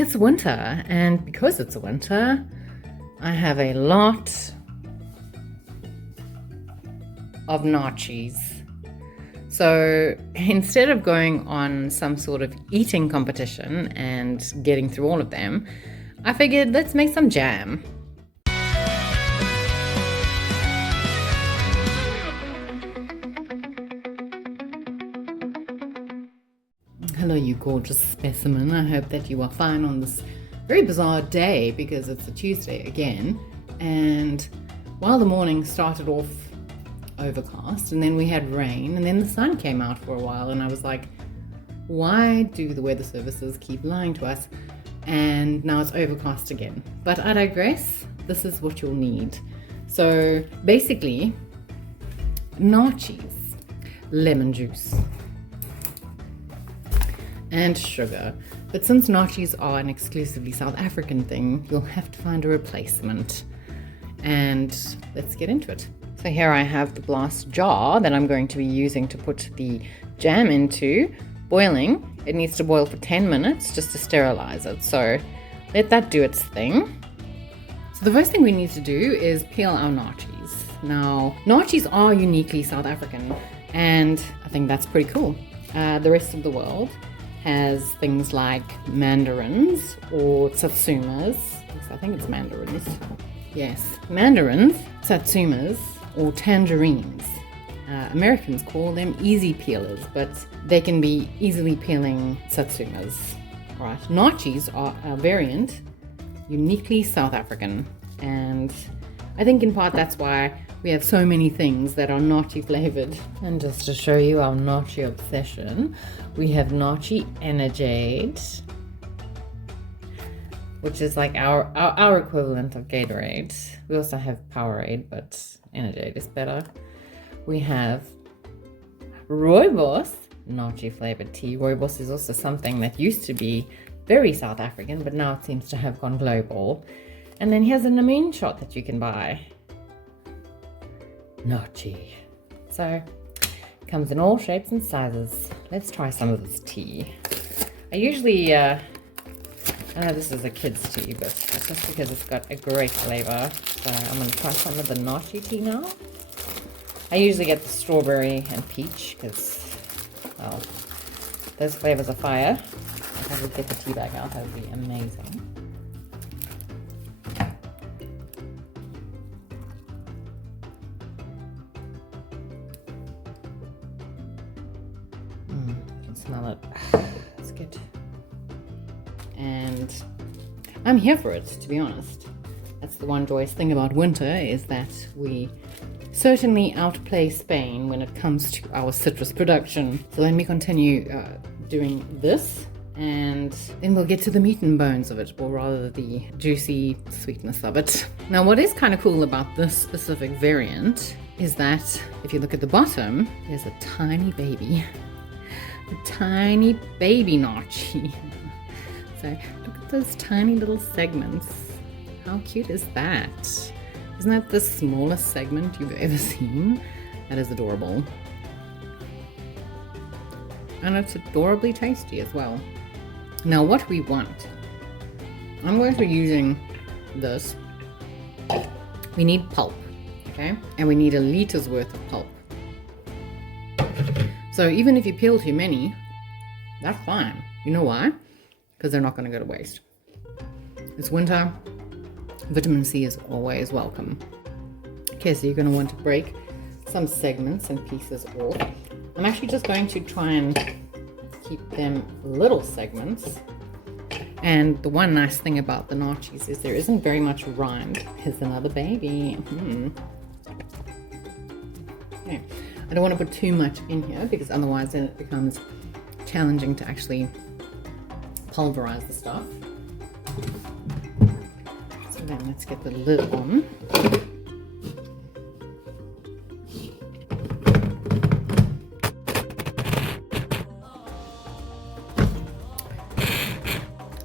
It's winter, and because it's winter, I have a lot of Naartjies. So instead of going on some sort of eating competition and getting through all of them, I figured let's make some jam. Hello, you gorgeous specimen. I hope that you are fine on this very bizarre day because it's a Tuesday again. And while the morning started off overcast and then we had rain and then the sun came out for a while, and I was like, why do the weather services keep lying to us? And now it's overcast again. But I digress. This is what you'll need. So basically, Naartjies, lemon juice, and sugar. But since Naartjies are an exclusively South African thing, you'll have to find a replacement. And let's get into it. So here I have the glass jar that I'm going to be using to put the jam into, boiling. It needs to boil for 10 minutes just to sterilize it. So let that do its thing. So the first thing we need to do is peel our Naartjies. Now, Naartjies are uniquely South African, and I think that's pretty cool. The rest of the world has things like mandarins or satsumas. I think it's mandarins. Yes, mandarins, satsumas, or tangerines. Americans call them easy peelers, but they can be easily peeling satsumas. Right, Naartjies are a variant, uniquely South African, and I think in part that's why we have so many things that are Naartjie flavored. And just to show you our Naartjie obsession, we have Naartjie Energade, which is like our equivalent of Gatorade. We also have Powerade, but Energade is better. We have Rooibos, Naartjie flavored tea. Rooibos is also something that used to be very South African, but now it seems to have gone global. And then here's an amine shot that you can buy. Naartjie. So, comes in all shapes and sizes. Let's try some of this tea. I usually, I know this is a kid's tea, but it's just because it's got a great flavor. So I'm going to try some of the Naartjie tea now. I usually get the strawberry and peach because, well, those flavors are fire. If I could get the tea bag out, that would be amazing. You can smell it. It's good. And I'm here for it, to be honest. That's the one joyous thing about winter, is that we certainly outplay Spain when it comes to our citrus production. So let me continue doing this, and then we'll get to the meat and bones of it, or rather the juicy sweetness of it. Now, what is kind of cool about this specific variant is that if you look at the bottom, there's a tiny baby. A tiny baby Naartjie. So look at those tiny little segments. How cute is that? Isn't that the smallest segment you've ever seen? That is adorable. And it's adorably tasty as well. Now what we want, I'm going to be using this. We need pulp, okay? And we need 1 liter's worth of pulp. So even if you peel too many, that's fine. You know why? Because they're not going to go to waste. It's winter. Vitamin C is always welcome. Okay, so you're going to want to break some segments and pieces off. I'm actually just going to try and keep them little segments. And the one nice thing about the Naartjies is there isn't very much rind. Here's another baby. Okay. I don't want to put too much in here because otherwise then it becomes challenging to actually pulverize the stuff. So then let's get the lid on.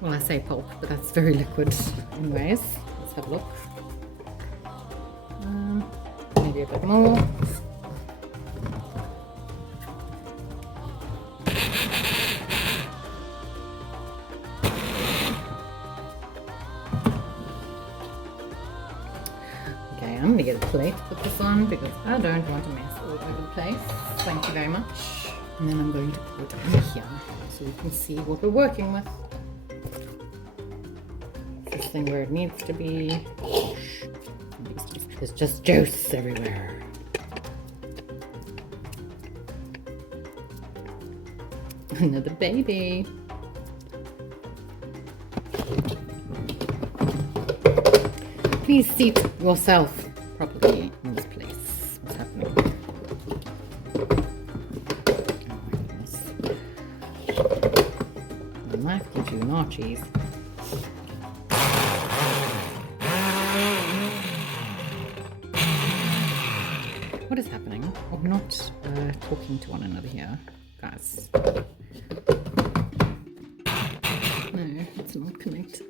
Well, I say pulp, but that's very liquid anyways. Let's have a look. Maybe a bit more. get a plate to put this on because I don't want to mess all over the place. Thank you very much. And then I'm going to put it in here so we can see what we're working with. This thing where it needs to be. There's just juice everywhere. Another baby. Please seat yourself properly in this place. What's happening? Oh my goodness. The knife gives you Naartjies. What is happening? Oh, we're not talking to one another here, guys. No, it's not connected.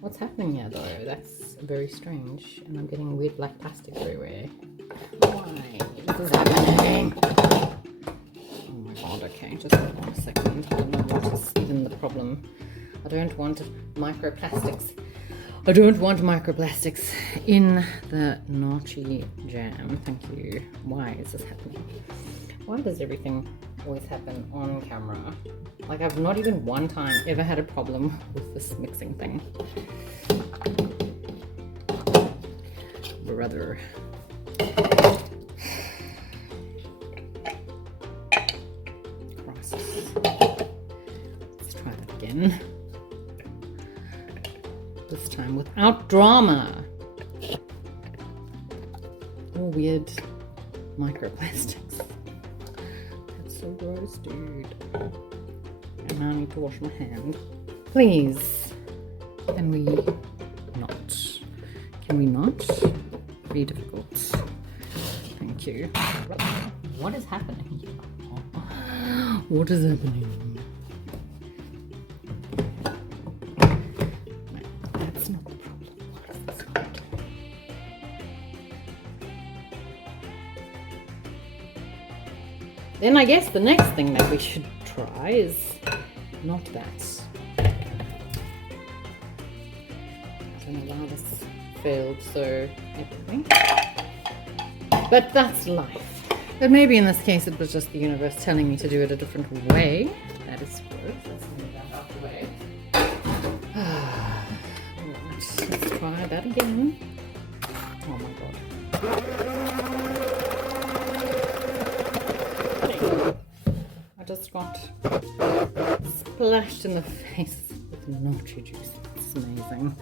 What's happening here though? That's very strange. And I'm getting weird black plastic everywhere. Why? This is happening. Oh my god, okay, just hold on a second. I don't know what is even the problem. I don't want microplastics. I don't want microplastics in the Naartjie Jam. Thank you. Why is this happening? Why does everything always happen on camera? Like, I've not even one time ever had a problem with this mixing thing. Brother. Christ. Let's try that again. This time without drama. All weird microplastics. That's so gross, dude. And now I need to wash my hand. Please. Can we not? Can we not? Be difficult. Thank you. What is happening? What is happening? That's not the problem. What is this not? Then I guess the next thing that we should try is not that. I don't know why this failed so epically. But that's life. But maybe in this case it was just the universe telling me to do it a different way. That is good. Let's move that out the way. Alright, let's try that again. Oh my god. I just got splashed in the face with Naartjie juice. It's amazing.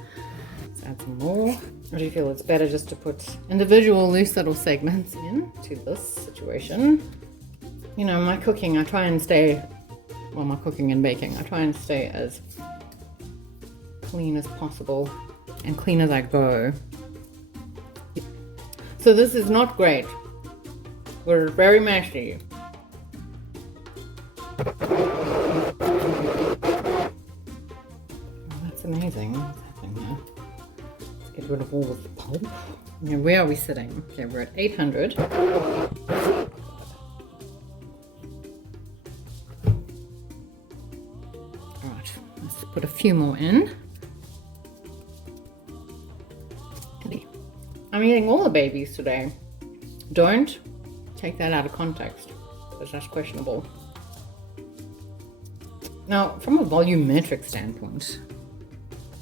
Let's add some more. Or do you feel it's better just to put individual loose little segments into this situation? You know, my cooking, I try and stay, well, my cooking and baking, I try and stay as clean as possible and clean as I go. So this is not great. We're very messy. Oh, that's amazing. What's happening here? Let's get rid of all of the pulp. Now, where are we sitting? Okay, we're at 800. Alright, let's put a few more in. I'm eating all the babies today. Don't take that out of context, because that's questionable. Now, from a volumetric standpoint,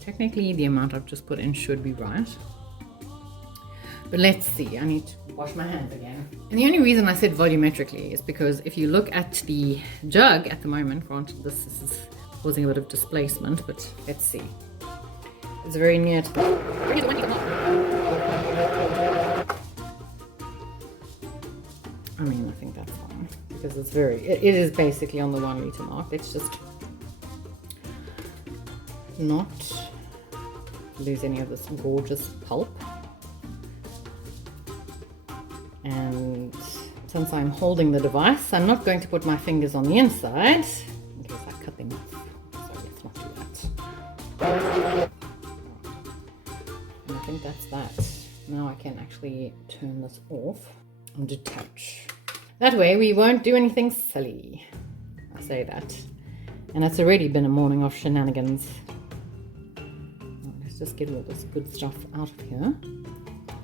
technically the amount I've just put in should be right. But let's see, I need to wash my hands again. And the only reason I said volumetrically is because if you look at the jug at the moment, granted this is causing a bit of displacement, but let's see. It's very near to I mean, I think that's fine because it's it is basically on the 1 liter mark. Let's just not lose any of this gorgeous pulp. And since I'm holding the device, I'm not going to put my fingers on the inside in case I cut them off. So let's not do that. And I think that's that. Now I can actually turn this off and detach. That way we won't do anything silly. I say that. And it's already been a morning of shenanigans. Let's just get all this good stuff out of here.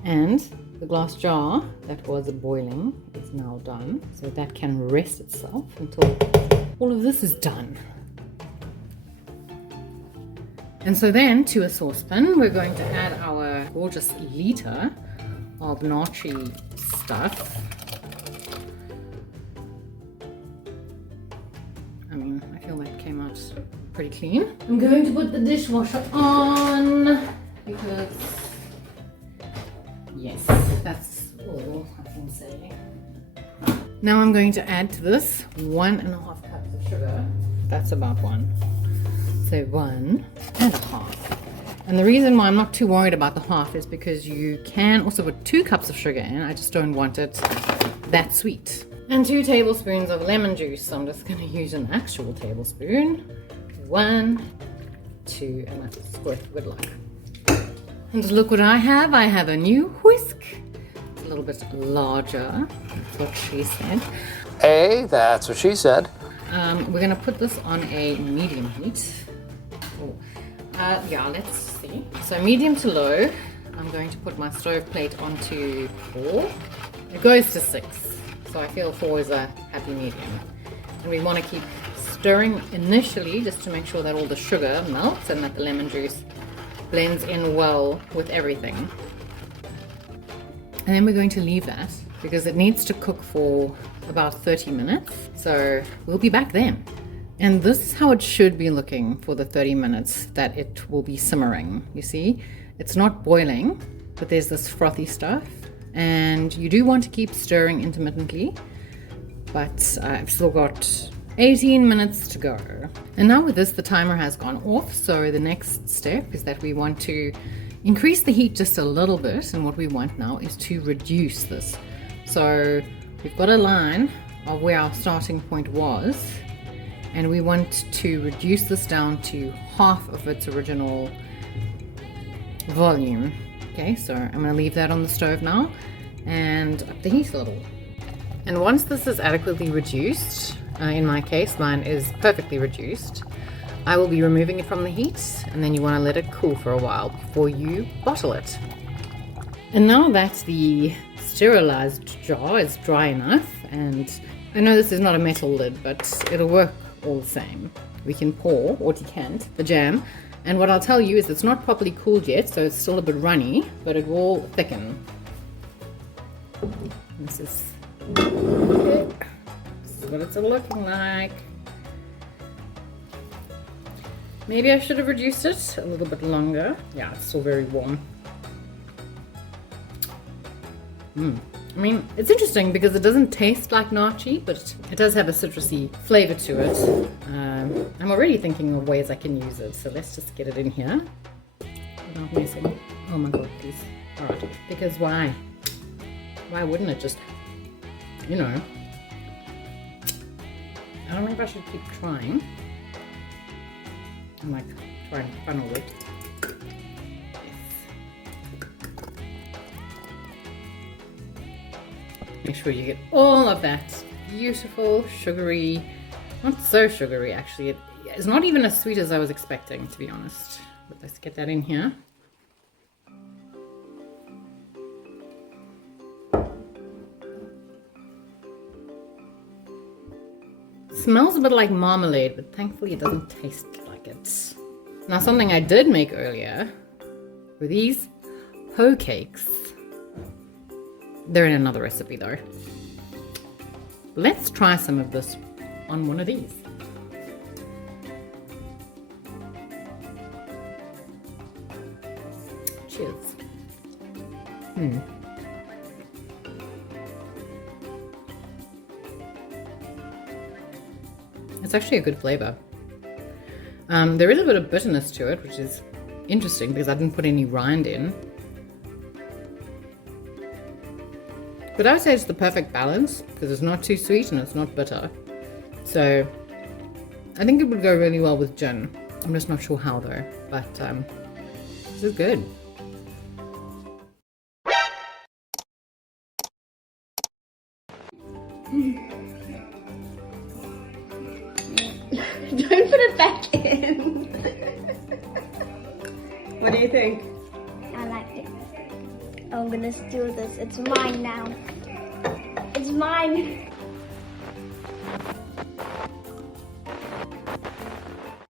And the glass jar that was boiling is now done, so that can rest itself until all of this is done. And so then to a saucepan, we're going to add our gorgeous liter of Naartjie stuff. I mean, I feel that came out pretty clean. I'm going to put the dishwasher on because, yes, that's all I can say. Now I'm going to add to this 1.5 cups of sugar. That's about one. So 1.5. And the reason why I'm not too worried about the half is because you can also put 2 cups of sugar in. I just don't want it that sweet. And 2 tablespoons of lemon juice. So I'm just going to use an actual tablespoon. 1, 2, and let's squirt with luck. And look what I have. I have a new whisk. It's a little bit larger. That's what she said. Hey, that's what she said. We're going to put this on a medium heat. Yeah, let's see. So medium to low. I'm going to put my stove plate onto 4. It goes to 6. So I feel 4 is a happy medium. And we want to keep stirring initially just to make sure that all the sugar melts and that the lemon juice blends in well with everything. And then we're going to leave that because it needs to cook for about 30 minutes. So we'll be back then. And this is how it should be looking for the 30 minutes that it will be simmering. You see, it's not boiling, but there's this frothy stuff. And you do want to keep stirring intermittently, but I've still got 18 minutes to go. And now with this, the timer has gone off. So the next step is that we want to increase the heat just a little bit. And what we want now is to reduce this. So we've got a line of where our starting point was. And we want to reduce this down to half of its original volume. Okay, so I'm going to leave that on the stove now and up the heat a little. And once this is adequately reduced, in my case, mine is perfectly reduced, I will be removing it from the heat, and then you want to let it cool for a while before you bottle it. And now that the sterilized jar is dry enough, and I know this is not a metal lid, but it'll work all the same. We can pour or decant the jam, and what I'll tell you is it's not properly cooled yet, so it's still a bit runny, but it will thicken. This is what it's looking like. Maybe I should have reduced it a little bit longer. Yeah, it's still very warm. I mean, it's interesting because it doesn't taste like Naartjie, but it does have a citrusy flavor to it. I'm already thinking of ways I can use it, so let's just get it in here without messing. Oh my god, please. Alright, because why? Why wouldn't it just, you know? I don't know if I should keep trying. I'm like trying to funnel it. Make sure you get all of that beautiful, sugary, not so sugary actually. It's not even as sweet as I was expecting, to be honest. But let's get that in here. It smells a bit like marmalade, but thankfully it doesn't taste like it. Now, something I did make earlier were these hoe cakes. They're in another recipe though. Let's try some of this on one of these. Cheers. It's actually a good flavor. There is a bit of bitterness to it, which is interesting because I didn't put any rind in. But I would say it's the perfect balance because it's not too sweet and it's not bitter. So I think it would go really well with gin. I'm just not sure how though, but this is good. Don't put it back in. What do you think? I liked it. I'm gonna steal this. It's mine now. It's mine.